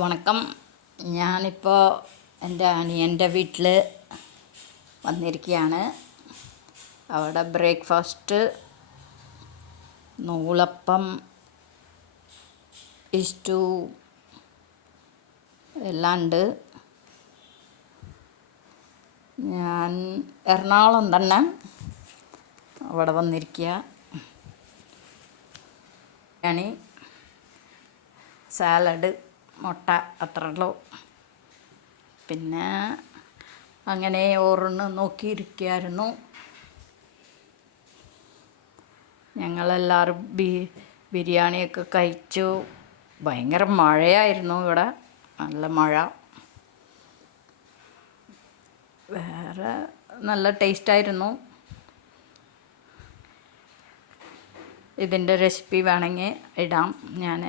വണക്കം. ഞാനിപ്പോൾ എൻ്റെ അനിയൻ്റെ വീട്ടിൽ വന്നിരിക്കുകയാണ്. അവിടെ ബ്രേക്ക്ഫാസ്റ്റ് നൂലപ്പം, ഇസ്റ്റു എല്ലാം ഉണ്ട്. ഞാൻ എറണാകുളം തന്നെ അവിടെ വന്നിരിക്കുക. ബിരിയാണി, സാലഡ്, മുട്ട അത്രയുള്ളൂ. പിന്നെ അങ്ങനെ ഓരോന്ന് നോക്കിയിരിക്കുകയായിരുന്നു. ഞങ്ങളെല്ലാവരും ബിരിയാണിയൊക്കെ കഴിച്ചു. ഭയങ്കര മഴയായിരുന്നു ഇവിടെ, നല്ല മഴ. വേറെ നല്ല ടേസ്റ്റായിരുന്നു. ഇതിൻ്റെ റെസിപ്പി വേണമെങ്കിൽ ഇടാം, ഞാൻ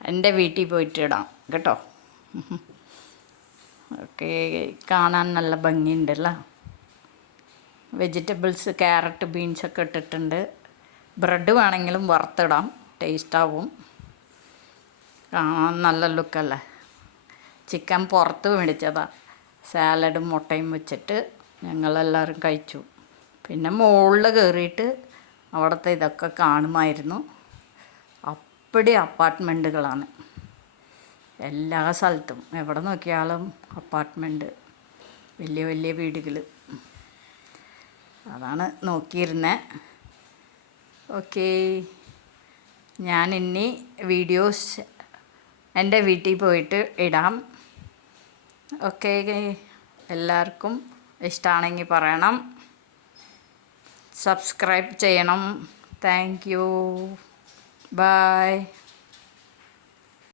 എൻ്റെ വീട്ടിൽ പോയിട്ട് ഇടാം കേട്ടോ. ഓക്കെ, കാണാൻ നല്ല ഭംഗിയുണ്ടല്ലോ. വെജിറ്റബിൾസ്, ക്യാരറ്റ്, ബീൻസൊക്കെ ഇട്ടിട്ടുണ്ട്. ബ്രെഡ് വേണമെങ്കിലും വറുത്തിടാം, ടേസ്റ്റാവും. കാണാൻ നല്ല ലുക്കല്ലേ. ചിക്കൻ പുറത്ത് മേടിച്ചതാണ്. സാലഡും മുട്ടയും വെച്ചിട്ട് ഞങ്ങളെല്ലാവരും കഴിച്ചു. പിന്നെ മുകളിൽ കയറിയിട്ട് അവിടുത്തെ ഇതൊക്കെ കാണുമായിരുന്നു. അപ്പടി അപ്പാർട്ട്മെൻറ്റുകളാണ് എല്ലാ സ്ഥലത്തും. എവിടെ നോക്കിയാലും അപ്പാർട്ട്മെൻറ്റ്, വലിയ വലിയ വീടുകൾ. അതാണ് നോക്കിയിരുന്നത്. ഓക്കേ, ഞാൻ ഇനി വീഡിയോസ് എൻ്റെ വീട്ടിൽ പോയിട്ട് ഇടാം. ഓക്കെ, എല്ലാവർക്കും ഇഷ്ടമാണെങ്കിൽ പറയണം, സബ്സ്ക്രൈബ് ചെയ്യണം. Thank you, by.